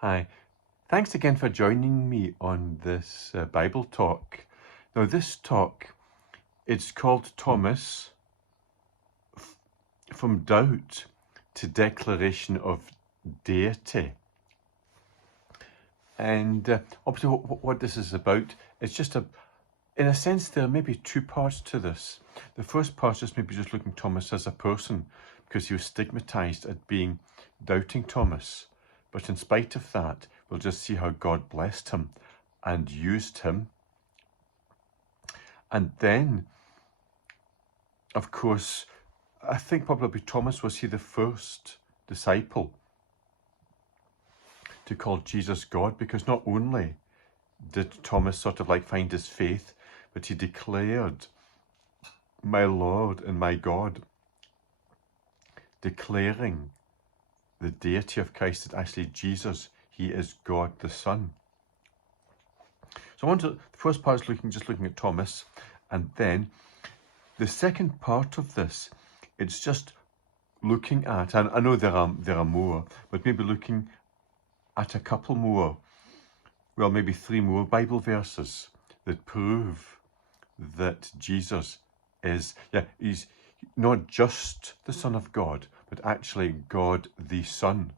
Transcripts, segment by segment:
Hi, thanks again for joining me on this Bible talk. Now, this talk, it's called Thomas from Doubt to Declaration of Deity. And obviously what this is about, it's just in a sense, there may be two parts to this. The first part is maybe just looking at Thomas as a person, because he was stigmatized at being doubting Thomas. But in spite of that, we'll just see how God blessed him and used him. And then, of course, I think probably Thomas, was he the first disciple to call Jesus God? Because not only did Thomas sort of like find his faith, but he declared, "My Lord and my God," declaring the deity of Christ, that actually Jesus, he is God the Son. So the first part is just looking at Thomas, and then the second part of this, it's just looking at, and I know there are more, but maybe looking at a couple more, well, maybe three more Bible verses that prove that Jesus is, he's not just the Son of God, but actually God the Son.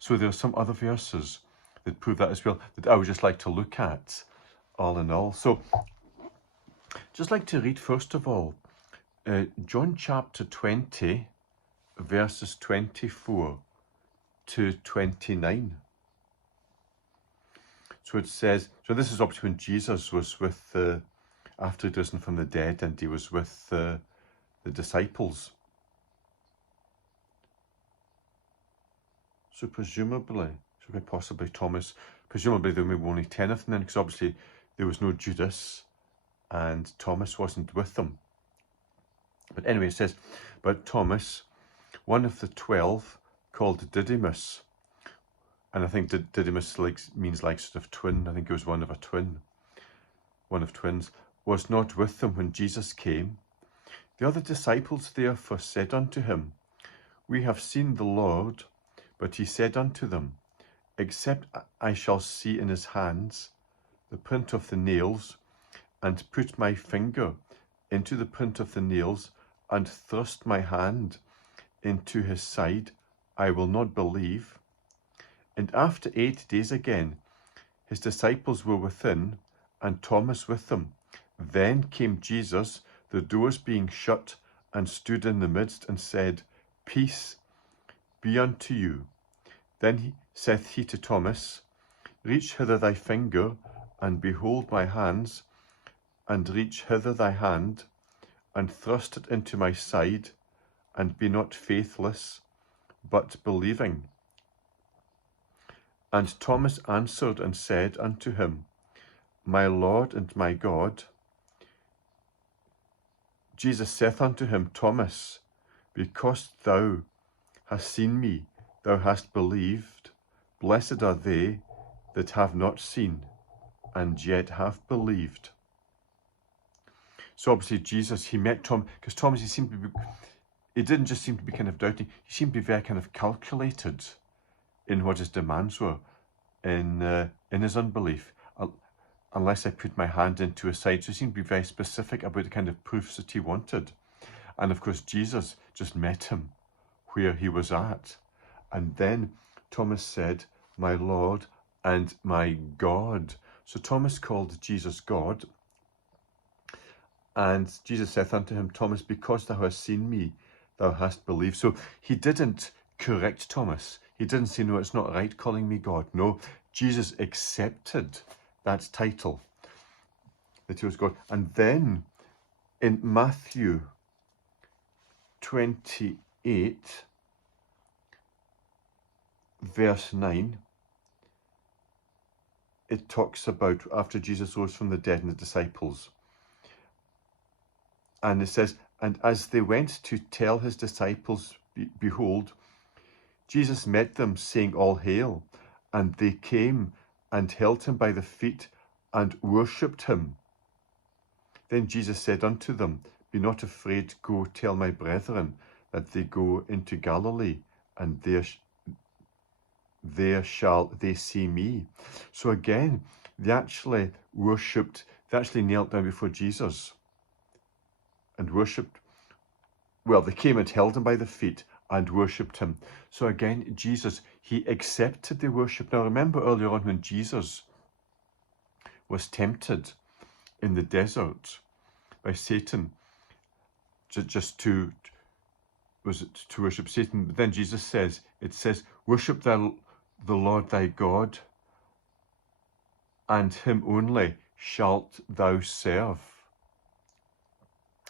So there are some other verses that prove that as well, that I would just like to look at all in all. So just like to read first of all John chapter 20 verses 24 to 29. So it says, so this is obviously when Jesus was with, after he'd risen from the dead, and he was with the disciples. So presumably, so quite possibly Thomas, presumably there were only 10 of them then, because obviously there was no Judas and Thomas wasn't with them. But anyway, it says, but Thomas, one of the 12, called Didymus, and I think Didymus means like sort of twin, I think it was one of twins, was not with them when Jesus came. The other disciples therefore said unto him, We have seen the Lord. But he said unto them, Except I shall see in his hands the print of the nails, and put my finger into the print of the nails, and thrust my hand into his side, I will not believe. And after 8 days again, his disciples were within, and Thomas with them. Then came Jesus, the doors being shut, and stood in the midst, and said, Peace be unto you. Then saith he to Thomas, Reach hither thy finger, and behold my hands, and reach hither thy hand, and thrust it into my side, and be not faithless, but believing. And Thomas answered and said unto him, My Lord and my God. Jesus saith unto him, Thomas, because thou hast seen me, thou hast believed. Blessed are they that have not seen, and yet have believed. So obviously Jesus, he met Thomas, because Thomas, he didn't just seem to be kind of doubting, he seemed to be very kind of calculated in what his demands were, in his unbelief. Unless I put my hand into his side. So he seemed to be very specific about the kind of proofs that he wanted. And of course, Jesus just met him where he was at. And then Thomas said, My Lord and my God. So Thomas called Jesus God. And Jesus saith unto him, Thomas, because thou hast seen me, thou hast believed. So he didn't correct Thomas. He didn't say, no, it's not right calling me God. No, Jesus accepted that title, that he was God. And then in Matthew 28, verse 9, it talks about after Jesus rose from the dead and the disciples. And it says, And as they went to tell his disciples, behold, Jesus met them, saying, All hail. And they came and held him by the feet and worshipped him. Then Jesus said unto them, Be not afraid, go tell my brethren that they go into Galilee, and there shall they see me. So again, they actually worshipped, they actually knelt down before Jesus and worshipped. Well, they came and held him by the feet and worshipped him. So again, Jesus, he accepted the worship. Now remember earlier on when Jesus was tempted in the desert by Satan, just to worship Satan. But then Jesus says, it says, worship the Lord thy God, and him only shalt thou serve.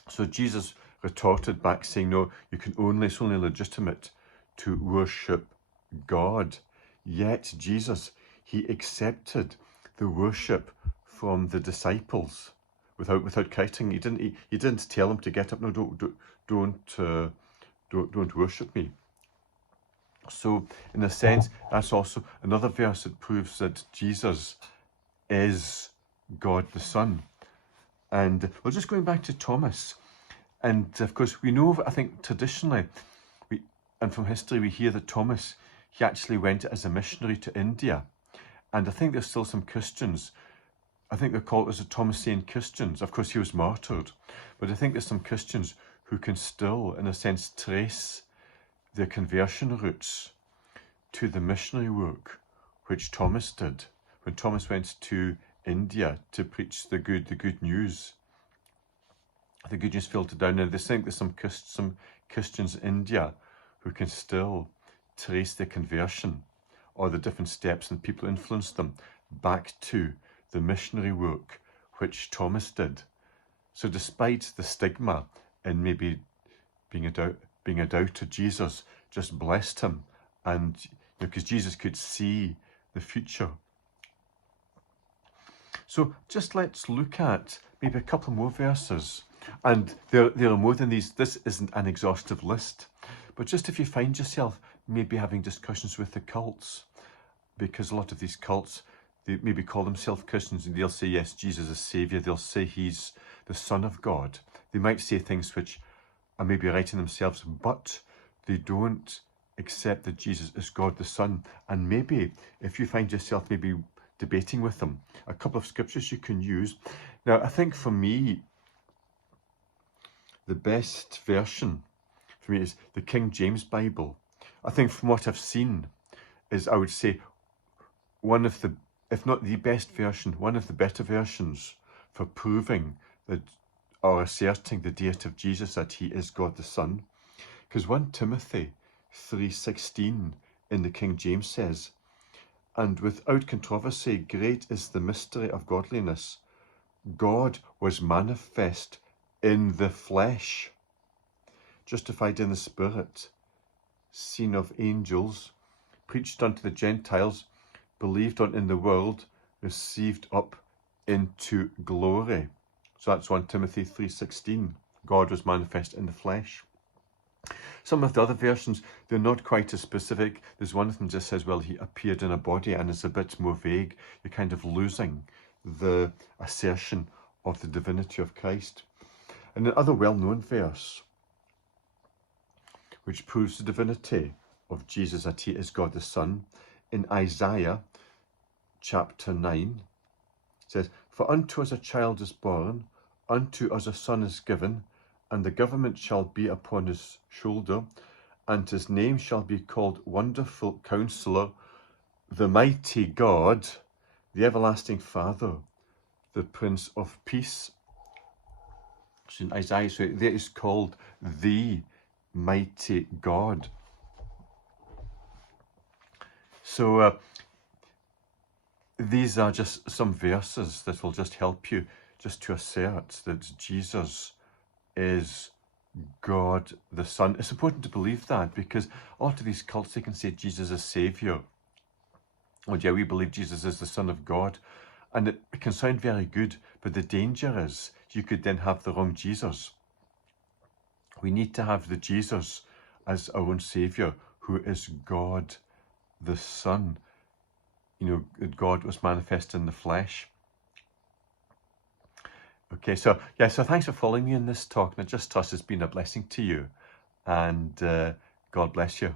So Jesus retorted back saying, no, it's only legitimate to worship God. Yet Jesus, he accepted the worship from the disciples without counting. He didn't tell them to get up. No, don't worship me. So in a sense, that's also another verse that proves that Jesus is God the Son. And well, just going back to Thomas, and of course we know, I think traditionally, and from history we hear that Thomas, he actually went as a missionary to India. And I think there's still some Christians, I think they're called as the Thomasean Christians. Of course he was martyred, but I think there's some Christians who can still, in a sense, trace their conversion roots to the missionary work which Thomas did when Thomas went to India to preach the good news. The good news filtered down. Now they think there's some Christians in India who can still trace their conversion or the different steps and people influenced them back to the missionary work which Thomas did. So despite the stigma and maybe being a doubter, Jesus just blessed him, and because Jesus could see the future. So just let's look at maybe a couple more verses, and there are more than these. This isn't an exhaustive list, but just if you find yourself maybe having discussions with the cults, because a lot of these cults, they maybe call themselves Christians and they'll say, yes, Jesus is Saviour. They'll say he's the Son of God. They might say things which are maybe right in themselves, but they don't accept that Jesus is God the Son. And maybe if you find yourself maybe debating with them, a couple of scriptures you can use. Now, I think for me, the best version for me is the King James Bible. I think from what I've seen is, I would say, one of the, if not the best version, one of the better versions for proving that or asserting the deity of Jesus, that he is God the Son. Because 1 Timothy 3:16 in the King James says, and without controversy, great is the mystery of godliness. God was manifest in the flesh, justified in the spirit, seen of angels, preached unto the Gentiles, believed on in the world, received up into glory. So that's 1 Timothy 3:16. God was manifest in the flesh. Some of the other versions, they're not quite as specific. There's one of them just says, well, he appeared in a body, and it's a bit more vague. You're kind of losing the assertion of the divinity of Christ. And another well-known verse, which proves the divinity of Jesus, that he is God the Son, in Isaiah chapter 9, says, for unto us a child is born, unto us a son is given, and the government shall be upon his shoulder, and his name shall be called Wonderful Counselor, the Mighty God, the Everlasting Father, the Prince of Peace. So in Isaiah, so there is called the Mighty God. So these are just some verses that will just help you just to assert that Jesus is God the Son. It's important to believe that, because a lot of these cults, they can say Jesus is Saviour. Oh yeah, we believe Jesus is the Son of God. And it can sound very good, but the danger is you could then have the wrong Jesus. We need to have the Jesus as our own Saviour, who is God the Son. You know, God was manifest in the flesh. Okay, so yeah, so thanks for following me in this talk, and I just trust it's been a blessing to you, and God bless you.